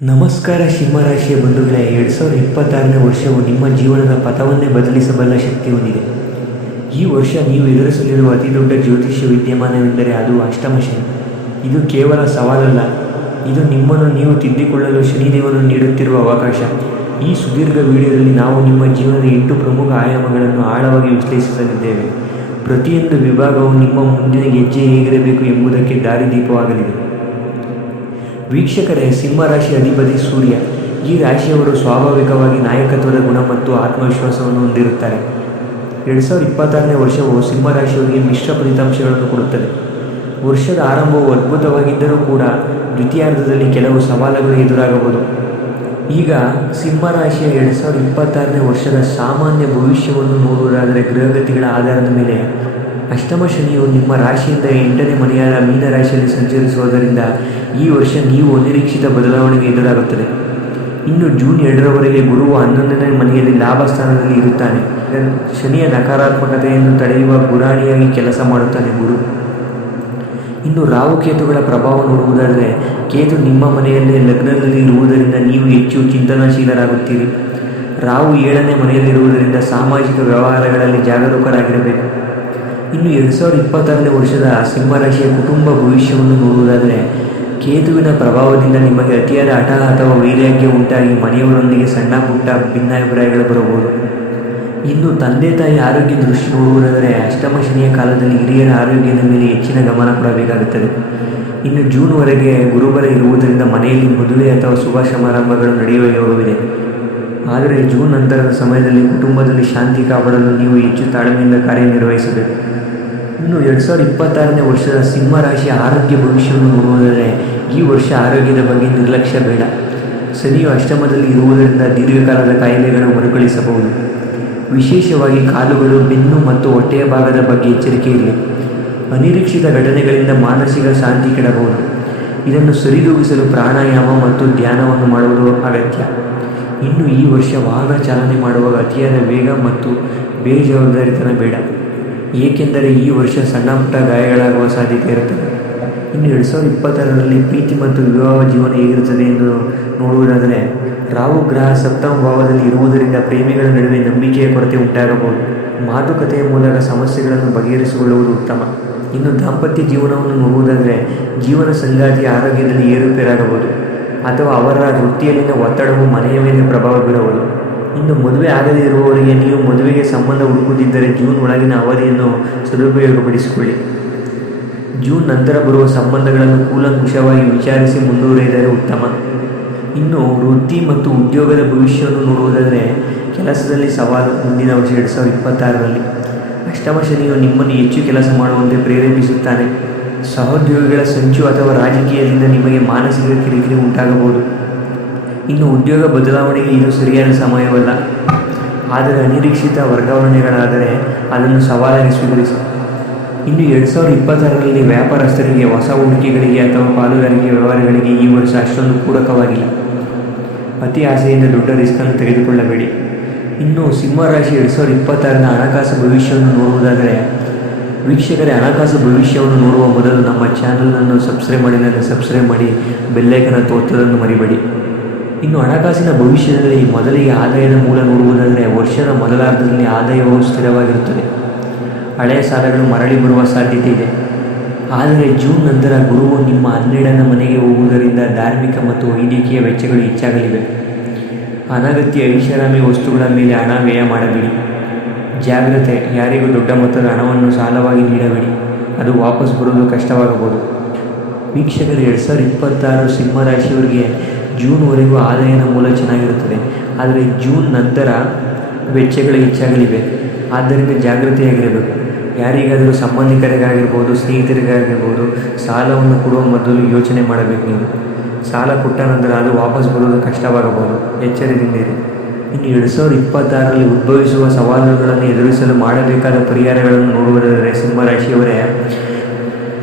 ನಮಸ್ಕಾರ ಸಿಂಹರಾಶಿಯ ಬಂಧುಗಳೇ, 2026ನೇ ವರ್ಷವು ನಿಮ್ಮ ಜೀವನದ ಪಥವನ್ನೇ ಬದಲಿಸಬಲ್ಲ ಶಕ್ತಿ ಹೊಂದಿದೆ. ಈ ವರ್ಷ ನೀವು ಎದುರಿಸಲಿರುವ ಅತಿದೊಡ್ಡ ಜ್ಯೋತಿಷ್ಯ ವಿದ್ಯಮಾನವೆಂದರೆ ಅದು ಅಷ್ಟಮ ಶನಿ. ಇದು ಕೇವಲ ಸವಾಲಲ್ಲ, ಇದು ನಿಮ್ಮನ್ನು ನೀವು ತಿದ್ದಿಕೊಳ್ಳಲು ಶನಿದೇವನು ನೀಡುತ್ತಿರುವ ಅವಕಾಶ. ಈ ಸುದೀರ್ಘ ವಿಡಿಯೋದಲ್ಲಿ ನಾವು ನಿಮ್ಮ ಜೀವನದ 8 ಪ್ರಮುಖ ಆಯಾಮಗಳನ್ನು ಆಳವಾಗಿ ವಿಶ್ಲೇಷಿಸಲಿದ್ದೇವೆ. ಪ್ರತಿಯೊಂದು ವಿಭಾಗವು ನಿಮ್ಮ ಮುಂದಿನ ಹೆಜ್ಜೆ ಹೇಗಿರಬೇಕು ಎಂಬುದಕ್ಕೆ ದಾರಿದೀಪವಾಗಲಿದೆ. ವೀಕ್ಷಕರೇ, ಸಿಂಹರಾಶಿ ಅಧಿಪತಿ ಸೂರ್ಯ. ಈ ರಾಶಿಯವರು ಸ್ವಾಭಾವಿಕವಾಗಿ ನಾಯಕತ್ವದ ಗುಣ ಮತ್ತು ಆತ್ಮವಿಶ್ವಾಸವನ್ನು ಹೊಂದಿರುತ್ತಾರೆ. 2026ನೇ ವರ್ಷವು ಸಿಂಹರಾಶಿಯವರಿಗೆ ಮಿಶ್ರ ಫಲಿತಾಂಶಗಳನ್ನು ಕೊಡುತ್ತದೆ. ವರ್ಷದ ಆರಂಭವು ಅದ್ಭುತವಾಗಿದ್ದರೂ ಕೂಡ ದ್ವಿತೀಯಾರ್ಧದಲ್ಲಿ ಕೆಲವು ಸವಾಲುಗಳು ಎದುರಾಗಬಹುದು. ಈಗ ಸಿಂಹರಾಶಿಯ 2026ನೇ ವರ್ಷದ ಸಾಮಾನ್ಯ ಭವಿಷ್ಯವನ್ನು ನೋಡುವುದಾದರೆ, ಗ್ರಹಗತಿಗಳ ಆಧಾರದ ಮೇಲೆ ಅಷ್ಟಮ ಶನಿಯು ನಿಮ್ಮ ರಾಶಿಯಿಂದ 8ನೇ ಮನೆಯಾದ ಮೀನ ರಾಶಿಯಲ್ಲಿ ಸಂಚರಿಸುವುದರಿಂದ ಈ ವರ್ಷ ನೀವು ಅನಿರೀಕ್ಷಿತ ಬದಲಾವಣೆಗೆ ಎದುರಾಗುತ್ತದೆ. ಇನ್ನು ಜೂನ್ 2ರವರೆಗೆ ಗುರುವು 11ನೇ ಮನೆಯಲ್ಲಿ ಲಾಭ ಸ್ಥಾನದಲ್ಲಿ ಇರುತ್ತಾನೆ. ಶನಿಯ ನಕಾರಾತ್ಮಕತೆಯನ್ನು ತಡೆಯುವ ಗುರಾಣಿಯಾಗಿ ಕೆಲಸ ಮಾಡುತ್ತಾನೆ ಗುರು. ಇನ್ನು ರಾಹುಕೇತುಗಳ ಪ್ರಭಾವ ನೋಡುವುದಾದರೆ, ಕೇತು ನಿಮ್ಮ ಮನೆಯಲ್ಲೇ ಲಗ್ನದಲ್ಲಿ ಇರುವುದರಿಂದ ನೀವು ಹೆಚ್ಚು ಚಿಂತನಾಶೀಲರಾಗುತ್ತೀರಿ. ರಾಹು 7ನೇ ಮನೆಯಲ್ಲಿರುವುದರಿಂದ ಸಾಮಾಜಿಕ ವ್ಯವಹಾರಗಳಲ್ಲಿ ಜಾಗರೂಕರಾಗಿರಬೇಕು. ಇನ್ನು 2026ನೇ ವರ್ಷದ ಸಿಂಹರಾಶಿಯ ಕುಟುಂಬ ಭವಿಷ್ಯವನ್ನು ನೋಡುವುದಾದರೆ, ಕೇತುವಿನ ಪ್ರಭಾವದಿಂದ ನಿಮಗೆ ಅತಿಯಾದ ಹಠ ಅಥವಾ ವೈರಾಗ್ಯ ಉಂಟಾಗಿ ಮನೆಯವರೊಂದಿಗೆ ಸಣ್ಣ ಪುಟ್ಟ ಭಿನ್ನಾಭಿಪ್ರಾಯಗಳು ಬರಬಹುದು. ಇನ್ನು ತಂದೆ ತಾಯಿ ಆರೋಗ್ಯ ದೃಷ್ಟಿ ನೋಡುವುದಾದರೆ, ಅಷ್ಟಮ ಶನಿಯ ಕಾಲದಲ್ಲಿ ಹಿರಿಯರ ಆರೋಗ್ಯದ ಮೇಲೆ ಹೆಚ್ಚಿನ ಗಮನ ಕೊಡಬೇಕಾಗುತ್ತದೆ. ಇನ್ನು ಜೂನ್ವರೆಗೆ ಗುರುಬಲ ಇರುವುದರಿಂದ ಮನೆಯಲ್ಲಿ ಮದುವೆ ಅಥವಾ ಶುಭ ಸಮಾರಂಭಗಳು ನಡೆಯುವ ಯೋಗವಿದೆ. ಆದರೆ ಜೂನ್ ನಂತರದ ಸಮಯದಲ್ಲಿ ಕುಟುಂಬದಲ್ಲಿ ಶಾಂತಿ ಕಾಪಾಡಲು ನೀವು ಹೆಚ್ಚು ತಾಳ್ಮೆಯಿಂದ ಕಾರ್ಯನಿರ್ವಹಿಸಬೇಕು. ಇನ್ನು 2026ನೇ ವರ್ಷದ ಸಿಂಹರಾಶಿಯ ಆರೋಗ್ಯ ಭವಿಷ್ಯವನ್ನು ನೋಡುವುದಾದರೆ, ಈ ವರ್ಷ ಆರೋಗ್ಯದ ಬಗ್ಗೆ ನಿರ್ಲಕ್ಷ್ಯ ಬೇಡ. ಶನಿಯು ಅಷ್ಟಮದಲ್ಲಿ ಇರುವುದರಿಂದ ದೀರ್ಘಕಾಲದ ಕಾಯಿಲೆಗಳು ಮರುಕಳಿಸಬಹುದು. ವಿಶೇಷವಾಗಿ ಕಾಲುಗಳು, ಬೆನ್ನು ಮತ್ತು ಹೊಟ್ಟೆಯ ಭಾಗದ ಬಗ್ಗೆ ಎಚ್ಚರಿಕೆ ಇರಲಿ. ಅನಿರೀಕ್ಷಿತ ಘಟನೆಗಳಿಂದ ಮಾನಸಿಕ ಶಾಂತಿ ಕೆಡಬಹುದು. ಇದನ್ನು ಸರಿದೂಗಿಸಲು ಪ್ರಾಣಾಯಾಮ ಮತ್ತು ಧ್ಯಾನವನ್ನು ಮಾಡುವುದು ಅಗತ್ಯ. ಇನ್ನು ಈ ವರ್ಷ ವಾಹನ ಚಾಲನೆ ಮಾಡುವಾಗ ಅತಿಯಾದ ವೇಗ ಮತ್ತು ಬೇಜವಾಬ್ದಾರಿತನ ಬೇಡ, ಏಕೆಂದರೆ ಈ ವರ್ಷ ಸಣ್ಣ ಪುಟ್ಟ ಗಾಯಗಳಾಗುವ ಸಾಧ್ಯತೆ ಇರುತ್ತದೆ. ಇನ್ನು 2026ರಲ್ಲಿ ಪ್ರೀತಿ ಮತ್ತು ವಿವಾಹ ಜೀವನ ಹೇಗಿರುತ್ತದೆ ಎಂದು ನೋಡುವುದಾದರೆ, ರಾಹು ಗ್ರಹ ಸಪ್ತಮ ಭಾವದಲ್ಲಿ ಇರುವುದರಿಂದ ಪ್ರೇಮಿಗಳ ನಡುವೆ ನಂಬಿಕೆಯ ಕೊರತೆ ಉಂಟಾಗಬಹುದು. ಮಾತುಕತೆಯ ಮೂಲಕ ಸಮಸ್ಯೆಗಳನ್ನು ಬಗೆಹರಿಸಿಕೊಳ್ಳುವುದು ಉತ್ತಮ. ಇನ್ನು ದಾಂಪತ್ಯ ಜೀವನವನ್ನು ನೋಡುವುದಾದರೆ, ಜೀವನ ಸಂಗಾತಿಯ ಆರೋಗ್ಯದಲ್ಲಿ ಏರುಪೇರಾಗಬಹುದು ಅಥವಾ ಅವರ ವೃತ್ತಿಯಲ್ಲಿನ ಒತ್ತಡವು ಮನೆಯ ಮೇಲೆ ಪ್ರಭಾವ ಬೀರಬಹುದು. ಇನ್ನು ಮದುವೆ ಆಗದೇ ಇರುವವರಿಗೆ ನೀವು ಮದುವೆಗೆ ಸಂಬಂಧ ಹುಡುಕುತ್ತಿದ್ದರೆ ಜೂನ್ ಒಳಗಿನ ಅವಧಿಯನ್ನು ಸದುಪಯೋಗಪಡಿಸಿಕೊಳ್ಳಿ. ಜೂನ್ ನಂತರ ಬರುವ ಸಂಬಂಧಗಳನ್ನು ಕೂಲಂಕುಷವಾಗಿ ವಿಚಾರಿಸಿ ಮುಂದುವರಿದರೆ ಉತ್ತಮ. ಇನ್ನು ವೃತ್ತಿ ಮತ್ತು ಉದ್ಯೋಗದ ಭವಿಷ್ಯವನ್ನು ನೋಡುವುದಾದರೆ, ಕೆಲಸದಲ್ಲಿ ಸವಾಲು. ಮುಂದಿನ ವರ್ಷ 2026ರಲ್ಲಿ ಅಷ್ಟಮ ಶನಿಯು ನಿಮ್ಮನ್ನು ಹೆಚ್ಚು ಕೆಲಸ ಮಾಡುವಂತೆ ಪ್ರೇರೇಪಿಸುತ್ತಾನೆ. ಸಹೋದ್ಯೋಗಿಗಳ ಸಂಚು ಅಥವಾ ರಾಜಕೀಯದಿಂದ ನಿಮಗೆ ಮಾನಸಿಕ ಕಿರಿಕಿರಿ ಉಂಟಾಗಬಹುದು. ಇನ್ನು ಉದ್ಯೋಗ ಬದಲಾವಣೆಗೆ ಇದು ಸರಿಯಾದ ಸಮಯವಲ್ಲ, ಆದರೆ ಅನಿರೀಕ್ಷಿತ ವರ್ಗಾವಣೆಗಳಾದರೆ ಅದನ್ನು ಸವಾಲಾಗಿ ಸ್ವೀಕರಿಸಿ. ಇನ್ನು 2026ರಲ್ಲಿ ವ್ಯಾಪಾರಸ್ಥರಿಗೆ, ಹೊಸ ಹೂಡಿಕೆಗಳಿಗೆ ಅಥವಾ ಪಾಲುದಾರಿಕೆ ವ್ಯವಹಾರಗಳಿಗೆ ಈ ವರ್ಷ ಅಷ್ಟೊಂದು ಪೂರಕವಾಗಿಲ್ಲ. ಅತಿ ಆಸೆಯಿಂದ ದೊಡ್ಡ ರಿಸ್ಕನ್ನು ತೆಗೆದುಕೊಳ್ಳಬೇಡಿ. ಇನ್ನು ಸಿಂಹರಾಶಿ 2026ನ ಹಣಕಾಸು ಭವಿಷ್ಯವನ್ನು ನೋಡುವುದಾದರೆ, ವೀಕ್ಷಕರೇ, ಹಣಕಾಸು ಭವಿಷ್ಯವನ್ನು ನೋಡುವ ಮೊದಲು ನಮ್ಮ ಚಾನಲನ್ನು ಸಬ್ಸ್ಕ್ರೈಬ್ ಮಾಡಿ ಬೆಲ್ಲೈಕನ್ ಒತ್ತುವುದನ್ನು ಮರಿಬೇಡಿ. ಇನ್ನು ಹಣಕಾಸಿನ ಭವಿಷ್ಯದಲ್ಲಿ ಮೊದಲಿಗೆ ಆದಾಯದ ಮೂಲ ನೋಡುವುದಾದರೆ, ವರ್ಷದ ಮೊದಲಾರ್ಧದಲ್ಲಿ ಆದಾಯವು ಸ್ಥಿರವಾಗಿರುತ್ತದೆ. ಹಳೆಯ ಸಾಲಗಳು ಮರಳಿ ಬರುವ ಸಾಧ್ಯತೆ ಇದೆ. ಆದರೆ ಜೂನ್ ನಂತರ ಗುರುವು ನಿಮ್ಮ 12ನೇ ಮನೆಗೆ ಹೋಗುವುದರಿಂದ ಧಾರ್ಮಿಕ ಮತ್ತು ವೈದ್ಯಕೀಯ ವೆಚ್ಚಗಳು ಹೆಚ್ಚಾಗಲಿವೆ. ಅನಗತ್ಯ ಐಷಾರಾಮಿ ವಸ್ತುಗಳ ಮೇಲೆ ಹಣ ವ್ಯಯ ಮಾಡಬೇಡಿ. ಜಾಗ್ರತೆ, ಯಾರಿಗೂ ದೊಡ್ಡ ಮೊತ್ತದ ಹಣವನ್ನು ಸಾಲವಾಗಿ ನೀಡಬೇಡಿ, ಅದು ವಾಪಸ್ ಬರುವುದು ಕಷ್ಟವಾಗಬಹುದು. ವೀಕ್ಷಕರು, 2026 ಸಿಂಹರಾಶಿಯವರಿಗೆ ಜೂನ್ವರೆಗೂ ಆದಾಯದ ಮೂಲ ಚೆನ್ನಾಗಿರುತ್ತದೆ. ಆದರೆ ಜೂನ್ ನಂತರ ವೆಚ್ಚಗಳು ಹೆಚ್ಚಾಗಲಿವೆ. ಆದ್ದರಿಂದ ಜಾಗೃತೆಯಾಗಿರಬೇಕು. ಯಾರಿಗಾದರೂ ಸಂಬಂಧಿಕರಿಗಾಗಿರ್ಬೋದು, ಸ್ನೇಹಿತರಿಗಾಗಿರ್ಬೋದು ಸಾಲವನ್ನು ಕೊಡುವ ಮೊದಲು ಯೋಚನೆ ಮಾಡಬೇಕು. ನೀವು ಸಾಲ ಕೊಟ್ಟ ನಂತರ ಅದು ವಾಪಸ್ ಬರುವುದು ಕಷ್ಟವಾಗಬಹುದು. ಎಚ್ಚರದಿಂದಿರಿ. ಇನ್ನು 2026ರಲ್ಲಿ ಉದ್ಭವಿಸುವ ಸವಾಲುಗಳನ್ನು ಎದುರಿಸಲು ಮಾಡಬೇಕಾದ ಪರಿಹಾರಗಳನ್ನು ನೋಡುವುದಾದರೆ, ಸಿಂಹರಾಶಿಯವರೇ,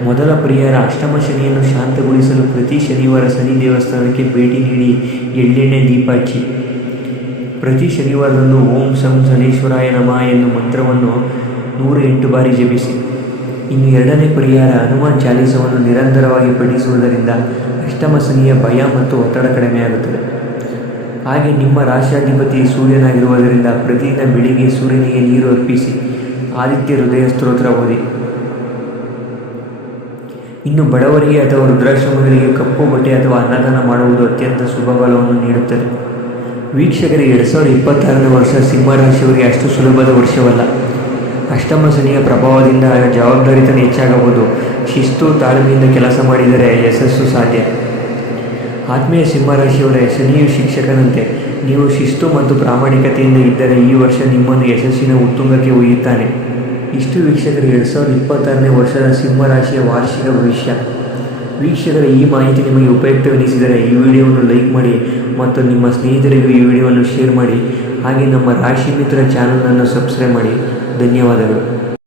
ಮೊದಲ ಪರಿಹಾರ, ಅಷ್ಟಮ ಶನಿಯನ್ನು ಶಾಂತಗೊಳಿಸಲು ಪ್ರತಿ ಶನಿವಾರ ಶನಿ ದೇವಸ್ಥಾನಕ್ಕೆ ಭೇಟಿ ನೀಡಿ ಎಳ್ಳೆಣ್ಣೆ ದೀಪ ಹಚ್ಚಿ. ಪ್ರತಿ ಶನಿವಾರದಂದು ಓಂ ಶಂ ಶನೇಶ್ವರಾಯ ನಮಃ ಎಂದು ಮಂತ್ರವನ್ನು 108 ಬಾರಿ ಜಪಿಸಿ. ಇನ್ನು ಎರಡನೇ ಪರಿಹಾರ, ಹನುಮಾನ್ ಚಾಲೀಸವನ್ನು ನಿರಂತರವಾಗಿ ಪಠಿಸುವುದರಿಂದ ಅಷ್ಟಮ ಶನಿಯ ಭಯ ಮತ್ತು ಒತ್ತಡ ಕಡಿಮೆಯಾಗುತ್ತದೆ. ಹಾಗೆ ನಿಮ್ಮ ರಾಶಿಯಾಧಿಪತಿ ಸೂರ್ಯನಾಗಿರುವುದರಿಂದ ಪ್ರತಿದಿನ ಬೆಳಿಗ್ಗೆ ಸೂರ್ಯನಿಗೆ ನೀರು ಅರ್ಪಿಸಿ ಆದಿತ್ಯ ಹೃದಯ ಸ್ತೋತ್ರ ಓದಿ. ಇನ್ನು ಬಡವರಿಗೆ ಅಥವಾ ವೃದ್ಧಾಶ್ರಮಗಳಿಗೆ ಕಪ್ಪು ಬಟ್ಟೆ ಅಥವಾ ಅನ್ನದಾನ ಮಾಡುವುದು ಅತ್ಯಂತ ಶುಭ ಫಲವನ್ನು ನೀಡುತ್ತದೆ. ವೀಕ್ಷಕರಿಗೆ 2026ನೇ ವರ್ಷ ಸಿಂಹರಾಶಿಯವರಿಗೆ ಅಷ್ಟು ಸುಲಭದ ವರ್ಷವಲ್ಲ. ಅಷ್ಟಮ ಶನಿಯ ಪ್ರಭಾವದಿಂದ ಜವಾಬ್ದಾರಿತನ ಹೆಚ್ಚಾಗಬಹುದು. ಶಿಸ್ತು ತಾಳ್ಮೆಯಿಂದ ಕೆಲಸ ಮಾಡಿದರೆ ಯಶಸ್ಸು ಸಾಧ್ಯ. ಆತ್ಮೀಯ ಸಿಂಹರಾಶಿಯವರೇ, ಶನಿಯು ಶಿಕ್ಷಕನಂತೆ. ನೀವು ಶಿಸ್ತು ಮತ್ತು ಪ್ರಾಮಾಣಿಕತೆಯಿಂದ ಇದ್ದರೆ ಈ ವರ್ಷ ನಿಮ್ಮನ್ನು ಯಶಸ್ಸಿನ ಉತ್ತುಂಗಕ್ಕೆ ಒಯ್ಯುತ್ತಾನೆ. ಇಷ್ಟು ವೀಕ್ಷಕರಿಗೆ 2026ನೇ ವರ್ಷದ ಸಿಂಹರಾಶಿಯ ವಾರ್ಷಿಕ ಭವಿಷ್ಯ. ವೀಕ್ಷಕರೇ, ಈ ಮಾಹಿತಿ ನಿಮಗೆ ಉಪಯುಕ್ತವೆನಿಸಿದರೆ ಈ ವಿಡಿಯೋವನ್ನು ಲೈಕ್ ಮಾಡಿ ಮತ್ತು ನಿಮ್ಮ ಸ್ನೇಹಿತರಿಗೂ ಈ ವಿಡಿಯೋವನ್ನು ಶೇರ್ ಮಾಡಿ. ಹಾಗೆ ನಮ್ಮ ರಾಶಿ ಮಿತ್ರ ಚಾನಲನ್ನು ಸಬ್ಸ್ಕ್ರೈಬ್ ಮಾಡಿ. ಧನ್ಯವಾದಗಳು.